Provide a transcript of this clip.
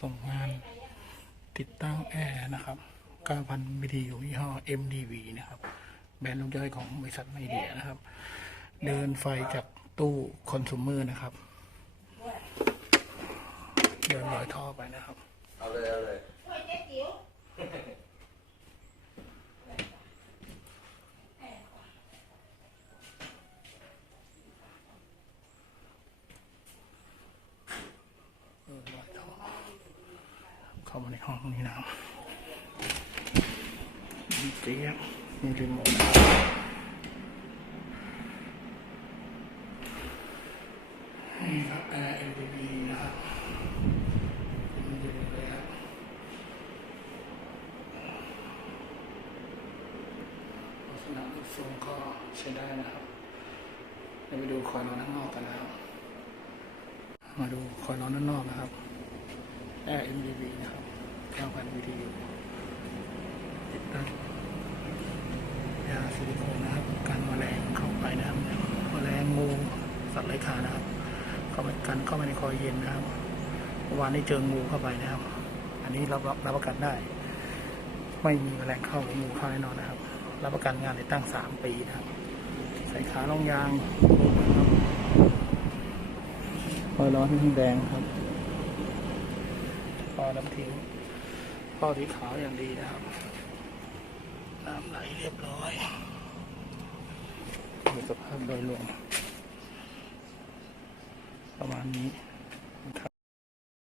ส่งงานติดตั้งแอร์นะครับ 9,000 BTU ยี่ห้อ MDV นะครับ แบรนด์ลูกย่อยของบริษัทไมเดียนะครับ เดินไฟจากตู้คอน sumer นะครับ เดินลอยท่อไปนะครับ เอาเลยเอาเลย เออลอยท่อ เข้ามาในห้องนี้นะครับมีเตียงมีรีโมทนี่ครับแอร์ LDB นะครับมีอยู่เลยครับลักษณะรูปทรงก็ใช้ได้นะครับเดี๋ยวไปดูคอยนอนข้างนอกกันนะครับ มาดูคอยร้อนด้านนอกนะครับแอร์ MDB นะครับ 9,000 BTU ติดตั้งยาซิลิโคนนะครับกันแมลงเข้าไปนะครับแมลงงูสัตว์ไร้ขานะครับ เข้าไปกันเข้าไปในคอยเย็นนะครับเมื่อวานนี้เจองูเข้าไปนะครับ อันนี้รับรับประกันได้ ไม่มีแมลงเข้าหรืองูเข้าแน่นอนนะครับ รับประกันงานติดตั้ง 3 ปีนะครับ ใส่ขาลองยางนะครับคอยร้อนที่แดงครับพอน้ำทิ้ง พอสีขาวอย่างดีนะครับ น้ำไหลเรียบร้อยดูสภาพโดยรวมประมาณนี้